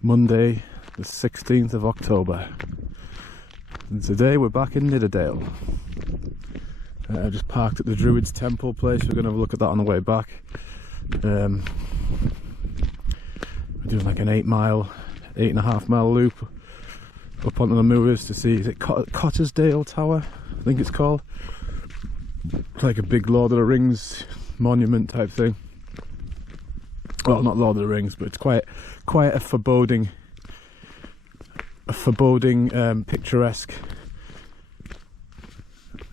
Monday the 16th of October, and today we're back in Nidderdale. I just parked at the Druids Temple place. We're going to have a look at that on the way back. We're doing like an 8.5 mile loop up onto the moors to see, is it Colsterdale Tower, I think it's called. It's like a big Lord of the Rings monument type thing. Well, not Lord of the Rings, but it's quite a foreboding picturesque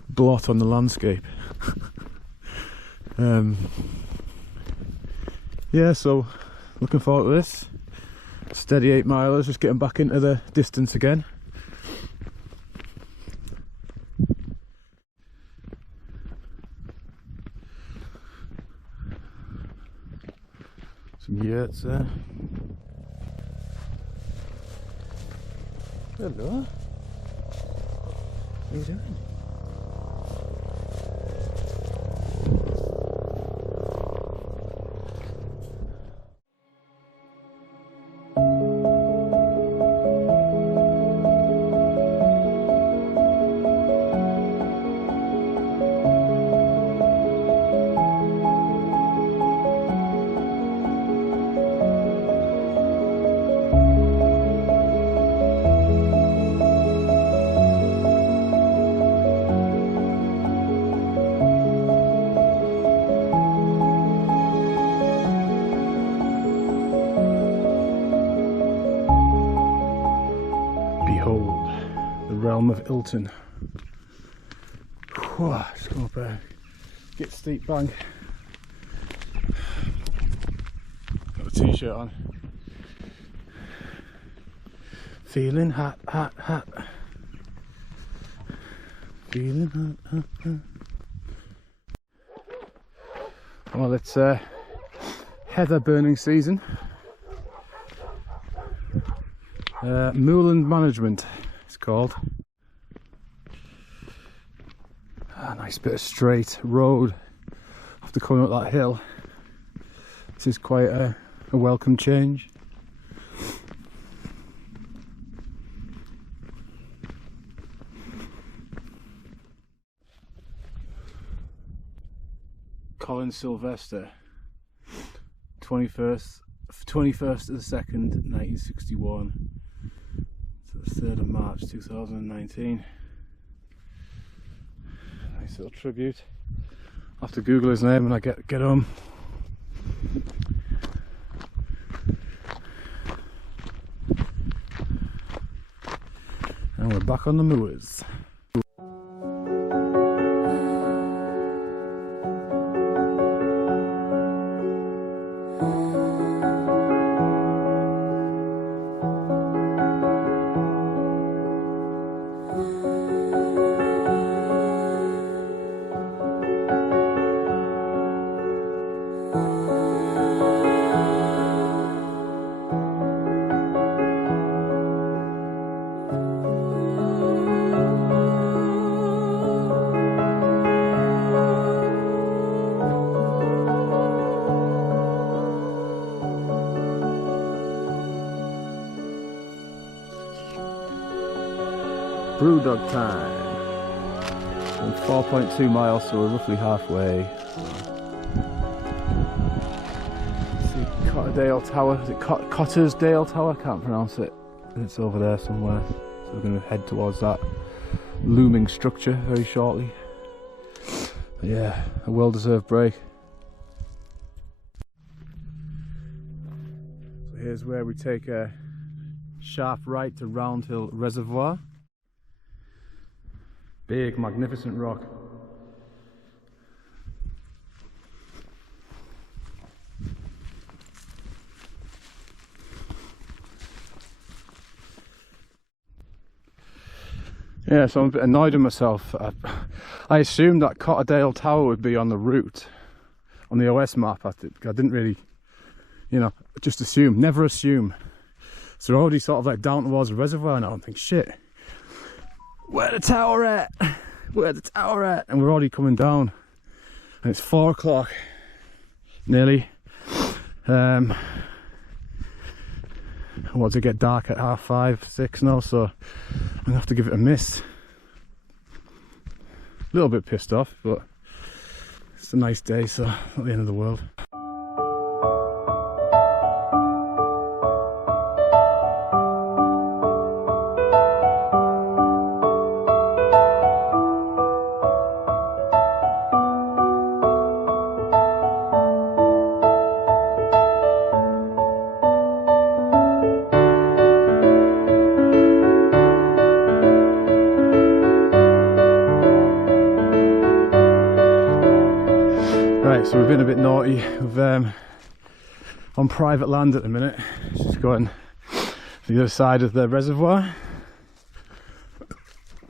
blot on the landscape. Yeah, so looking forward to this. Steady 8 milers, just getting back into the distance again. Some yurts there. Hello. What are you doing? Behold, the realm of Ilton. Whew, just go up a get steep bank. Got a t-shirt on. Feeling hot. Feeling hot. Well, it's heather burning season. Moorland Management it's called. Nice bit of straight road after coming up that hill. This is quite a welcome change. Colin Sylvester, 21st of the 2nd 1961 to the 3rd of March 2019. Nice little tribute. I'll have to Google his name when I get home. And we're back on the moors. Brewdog time. 4.2 miles, so we're roughly halfway. See Colsterdale Tower, is it Colsterdale Tower? I can't pronounce it. It's over there somewhere. So we're going to head towards that looming structure very shortly. But yeah, a well-deserved break. So here's where we take a sharp right to Round Hill Reservoir. Big, magnificent rock. Yeah, so I'm a bit annoyed with myself. I assumed that Colsterdale Tower would be on the route, on the OS map. I didn't really, you know, just assume, never assume. So we're already sort of like down towards the reservoir now. I'm thinking, shit. Where the tower at? Where the tower at? And we're already coming down, and it's 4 o'clock nearly. I want to get dark at 5:30, 6 now, so I'm gonna have to give it a miss. A little bit pissed off, but it's a nice day, so not the end of the world. Right, so we've been a bit naughty. We've on private land at the minute. Just going to the other side of the reservoir.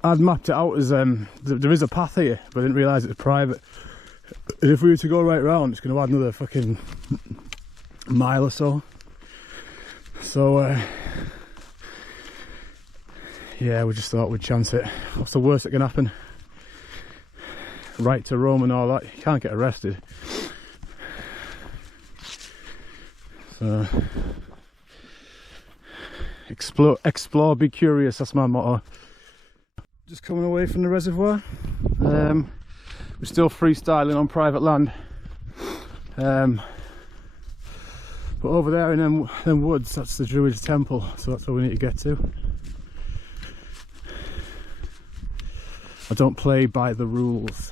I'd mapped it out as there is a path here, but I didn't realise it was private. And if we were to go right round, it's going to add another fucking mile or so. So yeah, we just thought we'd chance it. What's the worst that can happen? Right to Rome and all that. You can't get arrested. So explore, be curious. That's my motto. Just coming away from the reservoir. We're still freestyling on private land. But over there in them woods, that's the Druids Temple. So that's where we need to get to. I don't play by the rules.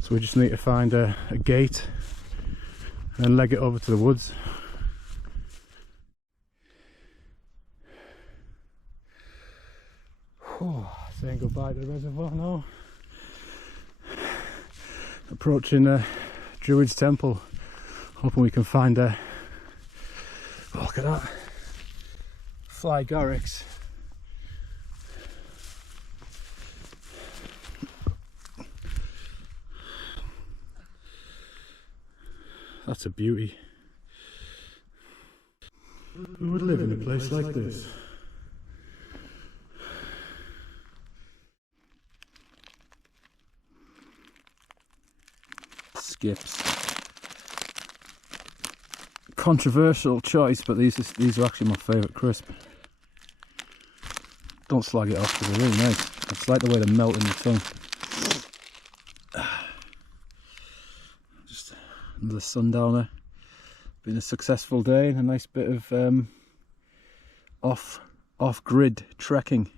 So we just need to find a gate and leg it over to the woods. Saying goodbye to the reservoir now. Approaching the Druids Temple. Hoping we can find a... Oh, look at that. Fly Garrix. That's a beauty. Who would live in a place like this? Skips. Controversial choice, but these are actually my favourite crisp. Don't slag it off because they're really nice. It's like the way they melt in the tongue. Just another sundowner. Been a successful day and a nice bit of off-grid trekking.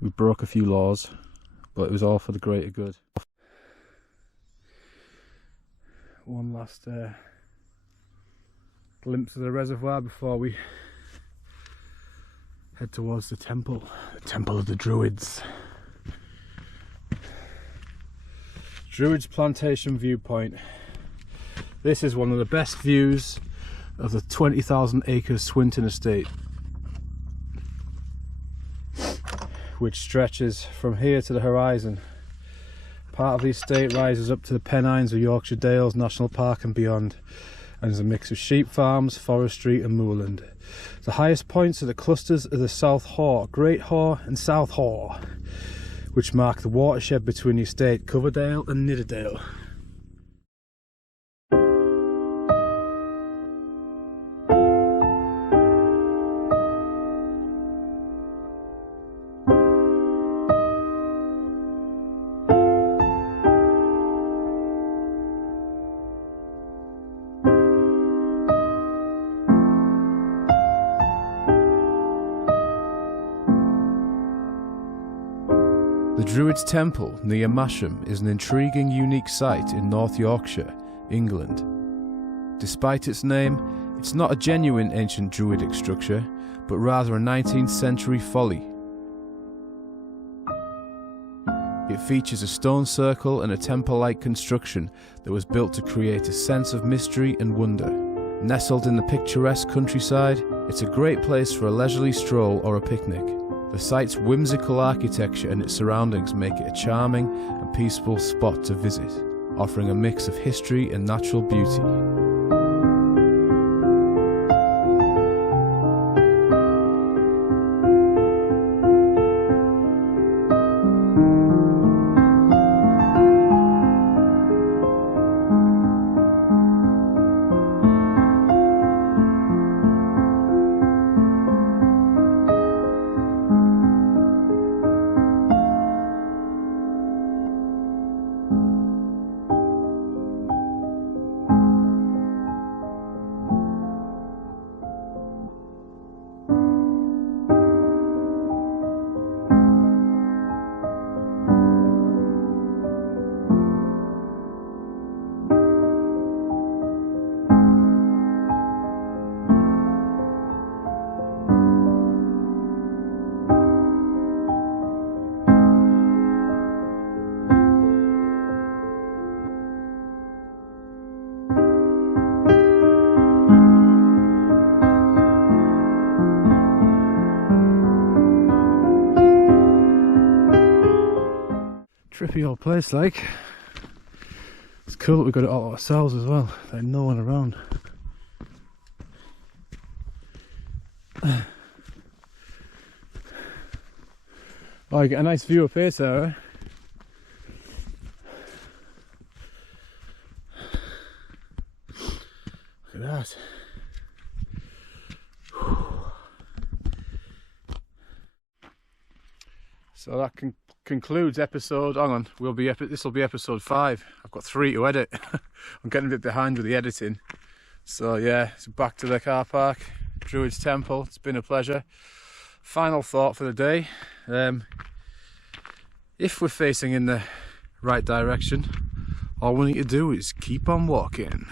We broke a few laws, but it was all for the greater good. One last glimpse of the reservoir before we head towards the temple of the Druids. Druids Plantation viewpoint. This is one of the best views of the 20,000 acre Swinton estate, which stretches from here to the horizon. Part of the estate rises up to the Pennines of Yorkshire Dales National Park and beyond, and is a mix of sheep farms, forestry and moorland. The highest points are the clusters of the South Haw, Great Haw and South Haw, which mark the watershed between the estate Coverdale and Nidderdale. The Druids Temple near Masham is an intriguing, unique site in North Yorkshire, England. Despite its name, it's not a genuine ancient Druidic structure, but rather a 19th century folly. It features a stone circle and a temple-like construction that was built to create a sense of mystery and wonder. Nestled in the picturesque countryside, it's a great place for a leisurely stroll or a picnic. The site's whimsical architecture and its surroundings make it a charming and peaceful spot to visit, offering a mix of history and natural beauty. Trippy old place, like. It's cool that we got it all ourselves as well. There's no one around. Oh, you get a nice view up here, Sarah. Look at that. So that concludes episode. Hang on, this will be episode 5. I've got 3 to edit. I'm getting a bit behind with the editing. So yeah, so back to the car park, Druids Temple. It's been a pleasure. Final thought for the day. If we're facing in the right direction, all we need to do is keep on walking.